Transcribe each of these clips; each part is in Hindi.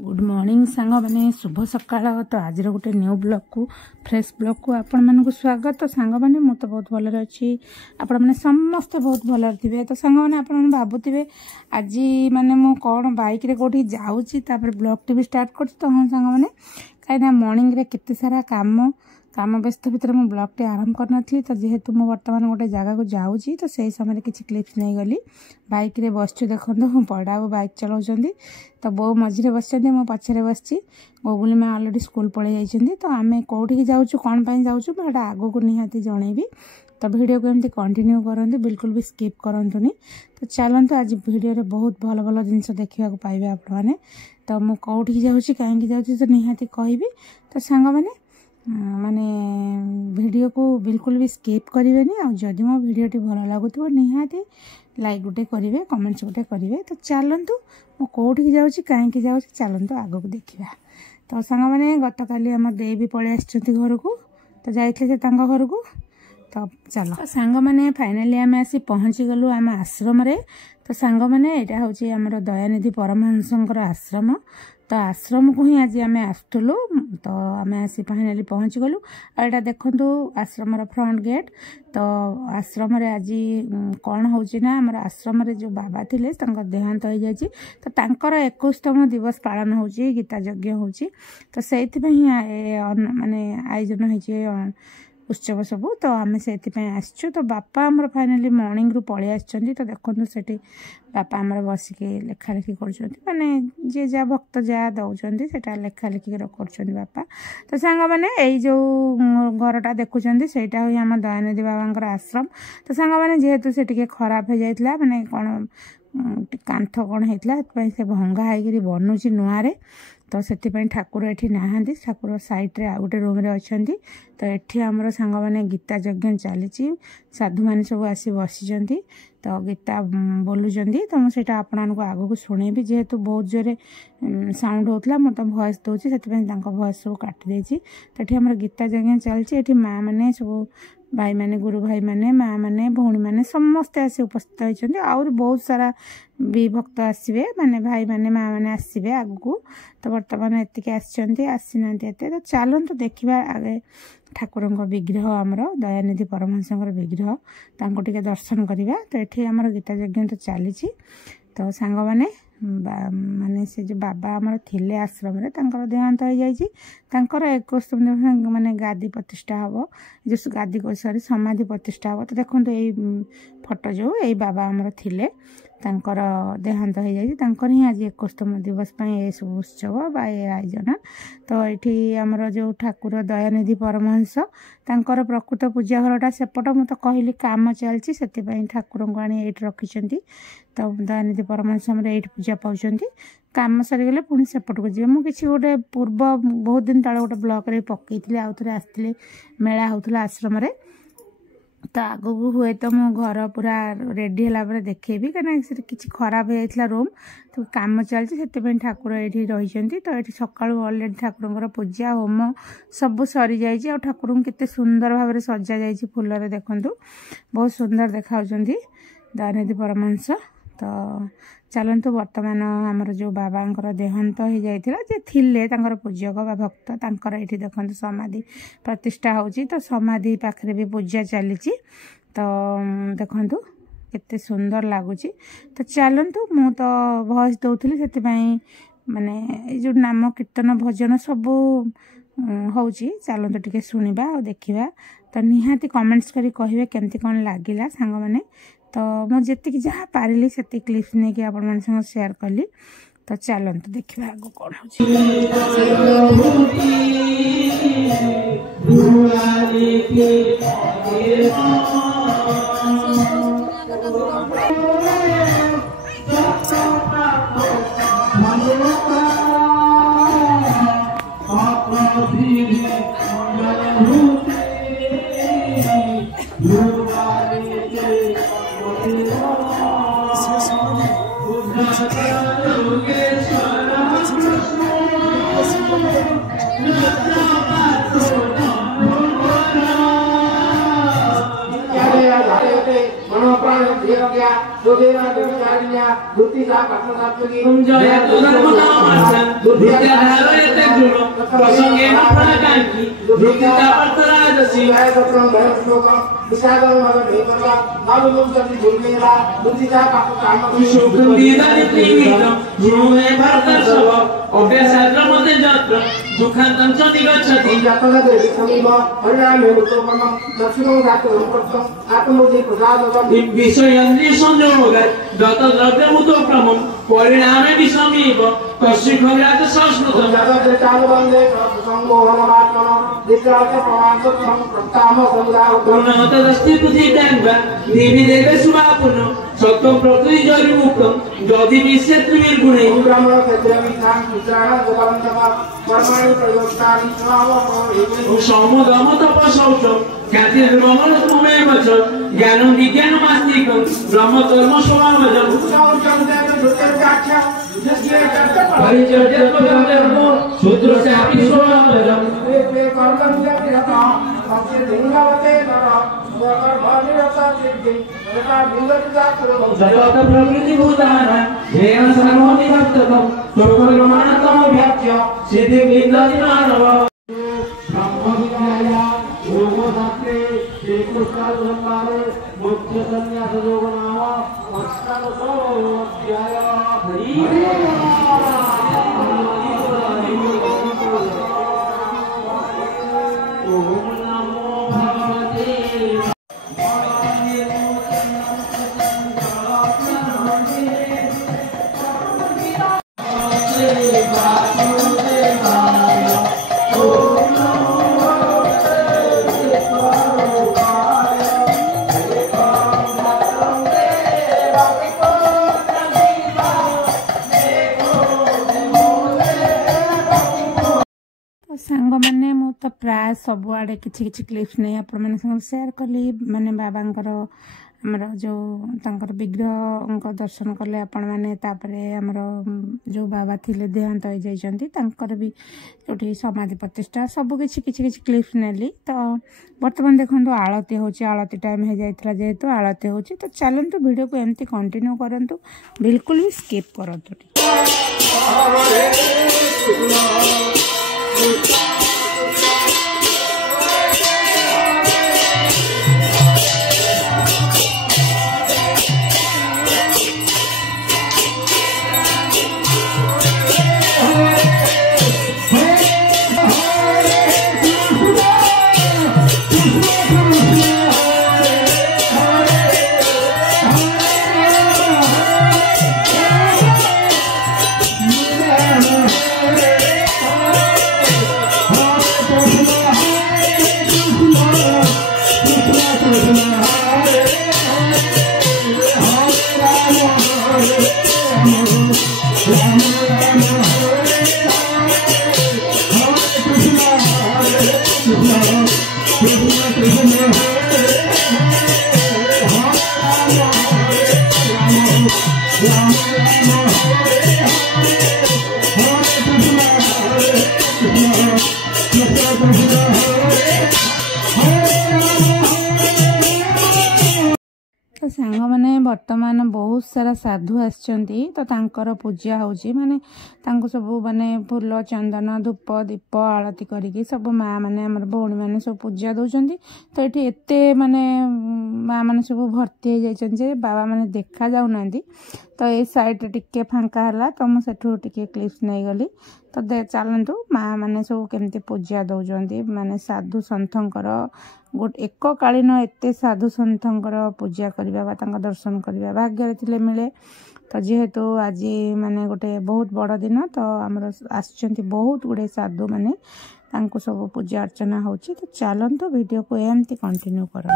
गुड मॉर्निंग सांग मैंने शुभ सकाळ। तो आज गोटे न्यू ब्लॉग को फ्रेश ब्लॉग को आपण मानक स्वागत। तो सांग मैंने मु तो बहुत भल अच्छी आपण मैंने समस्ते बहुत भल थे। तो सांग मैंने आपण भावुवे आज माने मु कौन बाइक रे कोठी जाऊँगी ब्लॉग टी भी स्टार्ट कर। तो हाँ सांग मैंने कहीं मॉर्निंग रे केते सारा काम व्यस्त भितर मुझे ब्लॉग टे आरंभ करनी। तो जेहेतु मुझे बर्तमान गोटे जगह को जाऊँगी तो सही समय किसी क्लिप्स नहीं गली बाइक रे बस देखो बड़ा बो बाइक चलाउं। तो बो मझे बस मो पछे बस गोगुली माँ अलरेडी स्कूल पलि जाइए। तो आम कौटी जाऊँ कौन पर जाऊँ मुझे आग को निहाती जनइबी। तो वीडियो को एमती कंटिन्यू करते बिल्कुल भी स्किप करंतुनी। तो चलते आज वीडियो रे बहुत भल भल जिनस देखा पाइबे आप मैंने। तो मुझे कौटी जाऊँ कहीं जाऊँ तो निहाती कहबी। तो सांग मैंने माने वीडियो को बिल्कुल भी स्किप करेंगे। आ जदि मो वीडियोटी भल लगुव निहाती लाइक गोटे करेंगे कमेंट्स गोटे करेंगे। तो चलतु मो कौटी जाऊँ कहीं जाऊँ चलतु आग को देखा। तो सांग मैंने गत काली आम दे भी पलि आसुँच घर को। तो जाइए घर को। तो चलो सांग मैंने फाइनाली आम आसी पहुँची गलु आम आश्रम रे। तो सांग मैंने यहाँ हूँ आम दयानिधि परमहंसंकर आश्रम। तो आश्रम को ही आज आम आसलु। तो आम आसी फाइनाली पहुँची गलु। और यहाँ देखु आश्रम फ्रंट गेट। तो आश्रम रे आज कौन हो आमर आश्रम रे जो बाबा थिले देहांत हो जाए। तो तांकर 21तम दिवस पालन हो गीता यज्ञ हो। तो से माने आयोजन हो उत्सव सबू। तो आम से आसचु। तो बापा आमर फाइनाली मॉर्निंग रू पलि आस। तो देखो से बापा आमर बसिक लेखा लेखि कर जी जा भक्त जहाँ दौरान से लेखा लेखिक कर बापा। तो सांग मैंने यही जो घरटा देखुं से आम दयानिधि बाबा आश्रम। तो सांग मैंने जेहेतु से खराब हो जाता माने कौन कांथ कौन होता से भंगा हो बनूची नुआ। तो से ठाकुर ये नहांती ठाकुर साइड रे आ गोटे रूम रे अच्छा। तो ये आमर सांग मैंने गीता यज्ञ चली साधु मैंने सब आसी बसी। तो गीता बोलुं। तो मुझे आपण को आग को शुणेबी जेहेतु बहुत जोरे साउंड होता मत तो भॉइस दूसरी से भॉइस सब काटिदे। तो ये आमर गीता यज्ञ चलती माँ मैंने सब भाई माने गुरु भाई माने माँ माने भौणी माने समस्ते आसी उपस्थित होती। आउर बहुत सारा भी भक्त आसवे माने भाई माने माँ माने आसवे आग को। तो बर्तमान एतिके आसीना। तो चलतु देखा आगे ठाकुर विग्रह आमर दयानिधि परमहंसंकर विग्रह तांको टिके दर्शन करवा। तो ये आमर गीता यज्ञ तो चली। तो सांग मैंने माने से जो बाबा आमर थिले आश्रम रे देहांत हो जाए। 21तम दिवस माने गादी प्रतिष्ठा हम जो गादी को सॉरी समाधि प्रतिष्ठा हम। तो देखो यही फोटो जो यही बाबा आमर थिले देहांत हो जाए ही आज 21तम दिवस ये सब उत्सव बा आयोजन। तो ये आमर जो ठाकुर दयानिधि परमहंस तांकर प्रकृत पूजा घरटा सेपट मु तो कहली काम चलती से ठाकुर को आनी ये रखिंट। तो दयानिधि परमहंस ये पूजा पाँच काम सरीगले पुणी सेपट को जी मुझे गोटे पूर्व बहुत दिन तले गोटे ब्लॉक रे पकई आउ थे आसती मेला होता आश्रम रे। तो आग को हुए तो मो घर पूरा रेडी है देखेबी कहीं किसी खराब हो जाता रूम। तो काम चलती से ठाकुर ये रही। तो ये सका अलरेडी ठाकुर पूजा होम सब सरी जाइए। ठाकुर को केते सुंदर भाव में सजा जाइए फूल देखु बहुत सुंदर देखा दयानिधि परमहंस। तो चलतु बर्तमान आमर जो बाबा देहांत हो जाता जे थिले पूजक बा भक्त ये देखो समाधि प्रतिष्ठा होची। तो समाधि पाखे भी पूजा चली। तो देखु केते सुंदर लगुच। तो चलतु मु तो भॉइस दौली से माने जो नाम कीर्तन भजन सबू हूँ चलतु टिके शुणा और देखा। तो निहाती कमेंट्स करी कहे केमती कौन लगिला सांग मैंने। तो मुझे जहाँ पारिली से क्लिप्स नहीं कि आपण मन संग शेयर कली। तो चलतु देखा आगो कौन मनोप्राण योगेना देवचारिण्या दुतिजा पाठसात्वकी तुम जया तो धर्मकामार्थं दुर्याधारयते गुणो प्रसंगेन फलकांक्षी दुतिजा पर्थराजसी गायकत्रं भयश्लोकं विषादं भगवेकता नालुलुं सति दुर्मेला दुतिजा पाठकामकी सुखंदीदानि प्रीमितं गुरुमे भरतर्षभ अभ्यासाद्र मते जात्र दुःखान्तं च निगच्छति जातः देवी समीप हरिनामे उत्तमं दक्षिणं गात्रं प्रथम आत्मोदि प्रसादं विषयेन्द्रिय संयोगात् गत द्रव्यमुतोक्रमं परिणामे विषमीव तस्य खर्यात् संस्कृतं जातः चालवन्दे संमोहनमात्मनो दिक्रात प्रमाणसत्थं प्रत्ताम समुदाय तदस्ति पृथिव्यां वा देवी देवेषु वा पुनः सत्त्वं प्रकृति जरिमुक्तं यदि विश्वेत्रिर्गुणैः ब्राह्मण क्षेत्रविधान पुत्राः गोपालन्तः कर्माणि प्रयोक्तानि स्वावः समोदम तपशौचं ख्यातिर्ममत्वमेव च ज्ञानं विज्ञानमास्तिकं ब्रह्मकर्म स्वभावजं परिचर्यत्वं शूद्रस्यापि स्वभावजं जगत प्रकृतिभूतानां येन सर्वमिदर्थकं स्वकर्माणतमव्याप्य सिद्धिर्विन्दति मानव ब्रह्मविद्याया योगशास्त्रे श्रीकृष्णार्जुनकाले मुख्य संन्यास योग नाम अष्टादशोऽध्याय ओम नमो भगवते सांग मैंने मु तो प्राय सबुआड़े किछि किछि क्लिप्स नहीं आपण मैंने संग शेयर कली माने बाबांकर हमर जो तांकर विग्रह दर्शन कले आपण मैंने तापरे हमर जो बाबा थिले देहांत हो जाइछंती तांकर भी जोठी समाधि प्रतिष्ठा सब किछि किछि किछि क्लिप्स नेली तो वर्तमान देखंतु आळती होची आळती टाइम हे जाइतला जेहेतु आळती होची तो चलंतु वीडियो को एमती कंटिन्यू करंतु बिल्कुल भी स्किप करंतु तो सांग मैंने वर्तमान बहुत सारा साधु आसचंती तो तांकर पूजा होची माने तांको सब माने फूल चंदन धूप दीप आरती करिकी सब माँ माने हमर भौणी माने सब पूजा दउचंती तो एठी एते माने माँ माने सब भर्ती हो जाइछन जे बाबा माने देखा जाउ नांदी तो ए साइड टिके फांका हला तो मु सेठू टिके क्लिप्स नै गली तो चलतु माँ मैंने सब केमती पूजा दौरान माने साधु सन्थंकर गोटे एककालीन एत साधु सन्थंकर पूजा करवा दर्शन करवा भाग्य थे मिले तो जेहेतु आज माने गोटे बहुत बड़ दिन तो आमर आसुच्च बहुत गुड़े साधु माने सब पूजा अर्चना होची तो चलतु वीडियो को एमती कंटिन्यू कर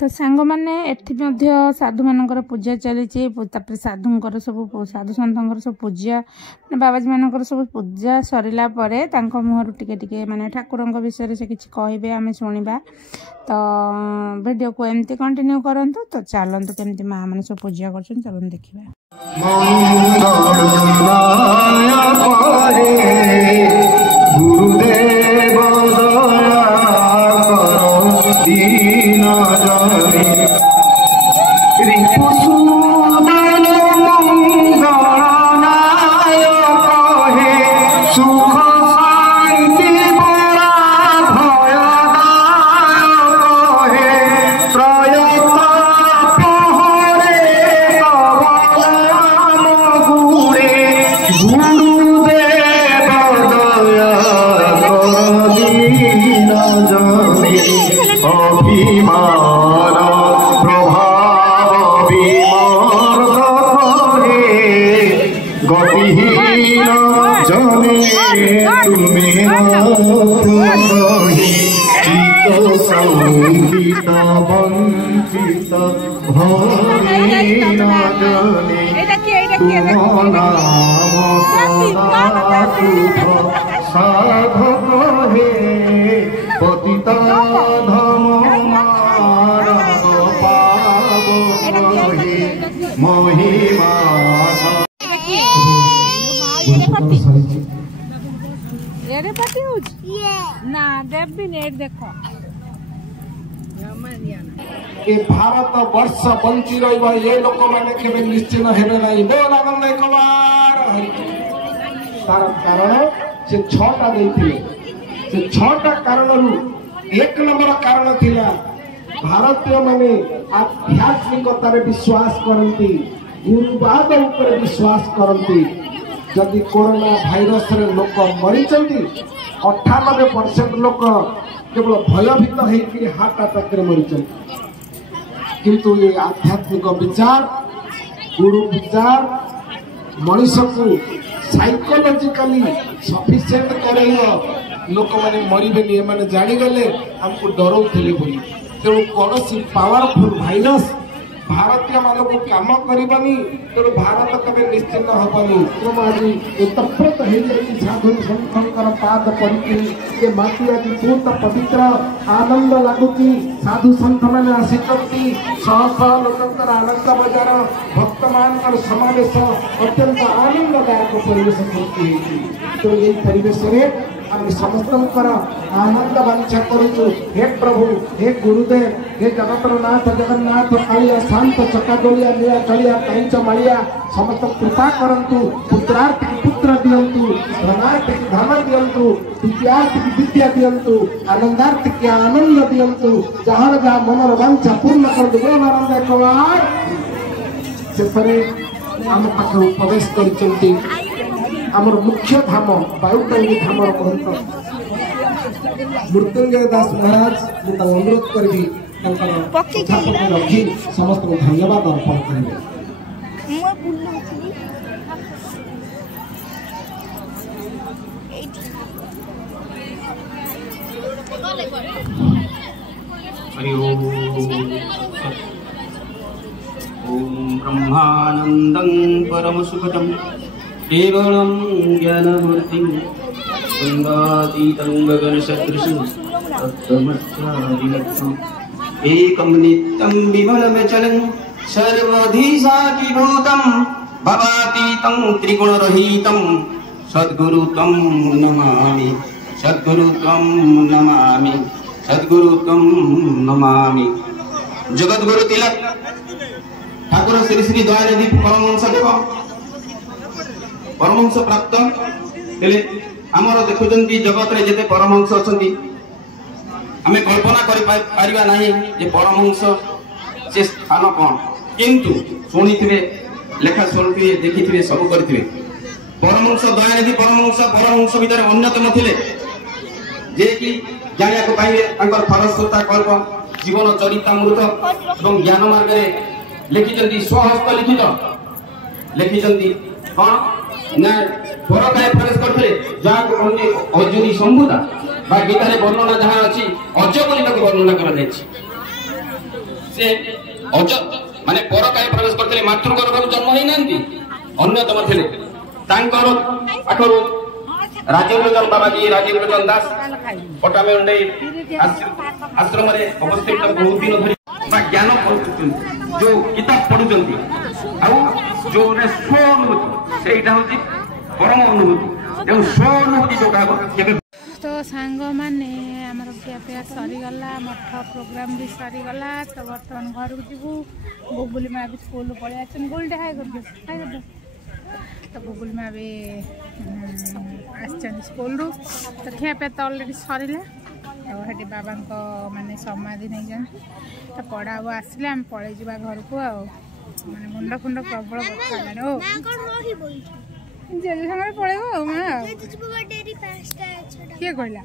तो सांग मैंने एठी साधु मानकर पूजा चली साधुंकर सब साधु सन्तर सब पूजा बाबाजी मानकर सब पूजा सरला मुहर टिके माने ठाकुर विषय से किसी कहे आम शुणा तो वीडियो को एमती कंटिन्यू करंतु तो चलतु केमती माँ मैंने सब पूजा कर चलते देखा भारत वर्ष बंची रहा ये लोक मैंने केवे निश्चित हेबे नहीं बोल आनंद एक बार तार कारण से 6टा देथिले से 6टा कारण एक नंबर कारण थिला भारतीय माने आध्यात्मिकता रे विश्वास करंती गुरुवाद ऊपर विश्वास करंती जदि कोरोना भाइरस रे लोक मरी चंदी 98% लोक केवल भयभीत होकर हार्ट अटैक रे मरी चंदी किंतु ये आध्यात्मिक विचार गुरु विचार मनीष को साइकोलॉजिकली सफिशिएंट करेगा लोक मैंने मरबे मैंने जानीगले हमको डराउले बोली तेणु कौन पावरफुल भाइरस भारतीय मान को कम करनी तेणु भारत कभी निश्चिन्न हेनी तुम आज उत्तप्रोत हो साधु संतर पाद पड़ी माटी आज बहुत पवित्र आनंद लगुच साधु सन्थ मैंने आसी शह शह लोक आनंद बजार भक्त मान समावेश अत्यंत आनंददायक परिवेश सृष्टि तो ये परिवेश आम समस्त आनंद वांछा करूँ हे प्रभु हे गुरुदेव हे जगतर नाथ जगन्नाथ कालिया शांत चकादोलिया नीला चलिया कैंच मालिया समस्त कृपा करंतु पुत्रार्थ की पुत्र दियंतु धनार्थ की धन दियंतु विद्यार्थ की विद्या दियंतु आनंदार्थ की आनंद दियंतु जहाँ जहाँ मनर वांछा पूर्ण कर दो आनंद एक से आम पाखे प्रवेश कर आमर मुख्य धाम बायुटांगी धाम महंत मृत्युंजय दास महाराज मुझे अनुरोध करी रखी समस्त धन्यवाद अर्पण करेंगे हरि ओम ब्रह्मानंदं परम सुखदं केवलं ज्ञानमूर्तिं गंगातीतं गगनसदृशं तत्त्वमध्यादिलक्ष्यम् एकं नित्यं विमलमचलं सर्वधि साक्षीभूतं भवातीतं त्रिगुणरहितं सद्गुरु तं नमामि सद्गुरु तं नमामि सद्गुरु तं नमामि। जगद्गुरु तिलक ठाकुर श्री श्री दयानिधि परमहंस देव परमहंस प्राप्त हेले आमर देखुचंती जगत रे जेते परमहंस अछंती आमे कल्पना करि पारिबा नाही जे परमहंस से स्थान कोन किंतु सुनिथिबे लेखा सुनिथिबे देखिथिबे सब करथिबे परमहंस दयानिधि परमहंस भितर अन्यतम थिले जे कि जानिया को पाइबे तांकर फरस्वता कल्प जीवन चरितामृत एवं ज्ञान मार्ग रे लिखिचंती स्वहस्त लिखित लिखिचंती कोन ना ପରକାୟ ପ୍ରବେଶ କରିଥିଲେ ଯାହାକୁ କହନ୍ତି ଅଯୋନି ସମ୍ଭୁତା ବା ଗୀତାରେ ବର୍ଣ୍ଣନା ଯାହା ଅଛି ଅଜ ବୋଲି ତାକୁ ବର୍ଣ୍ଣନା କରାଯାଇଛି। ସେ ଅଜ ମାନେ ପରକାୟ ପ୍ରବେଶ କରିଥିଲେ, ମାତୃଗର୍ଭରୁ ଜନ୍ମ ହେଇନାହାନ୍ତି, ଅନ୍ୟତମ ଥିଲେ। ତାଙ୍କର ପାଖରୁ ରାଜେନ୍ଦ୍ର ଜନ ବାବାଜୀ, ରାଜେନ୍ଦ୍ର ଜନ ଦାସ ପଟ୍ଟାମୁଣ୍ଡେଇ ଆଶ୍ରମରେ ଅବସ୍ଥିତ ବହୁତ ଦିନ ଧରି ବା ଜ୍ଞାନ କରୁଛନ୍ତି, ଯୋଉ କିତାବ ପଢୁଛନ୍ତି ଆଉ ଯୋଉରେ ସ୍ୱ ଅନୁଭୂତି, ସେଇଟା ହଉଛି ପରମ ଅନୁଭୂତି। ତେଣୁ ସ୍ୱ ଅନୁଭୂତି ଯୋଉଟା କେବେ तो सांग मैंने आमर ଖିଆପିଆ ସରିଗଲା, ମଠ ପ୍ରୋଗ୍ରାମ भी ସରିଗଲା। ତ ବର୍ତ୍ତମାନ ଘରକୁ ଯିବୁ। ଗୁଗୁଲି ମା ବି ସ୍କୁଲ ପଳେଇ ଆସିଛନ୍ତି। ଗୁଗୁଲିଟା ହାଇ କରିଦେ। ତ ଗୁଗୁଲି ମା ବି ଆସିଛନ୍ତି ସ୍କୁଲରୁ। ତ ଖିଆପିଆ ତ ଅଲରେଡ଼ି ସରିଲା। ଆଉ ସେଠି ବାବାଙ୍କ ମାନେ ସମାଧି ନେଇଛନ୍ତି। ତ ପଢ଼ା ହବ, ଆସିଲେ ଆମେ ପଳେଇ ଯିବା ଘରକୁ। ଆଉ ମାନେ ମୁଣ୍ଡ ଫୁଣ୍ଡ ପ୍ରବଳ କଥା ହେଲାଣି। ଓ ଜେଜେ ସାଙ୍ଗରେ ପଳେଇବ ଆଉ ମା। କିଏ କହିଲା?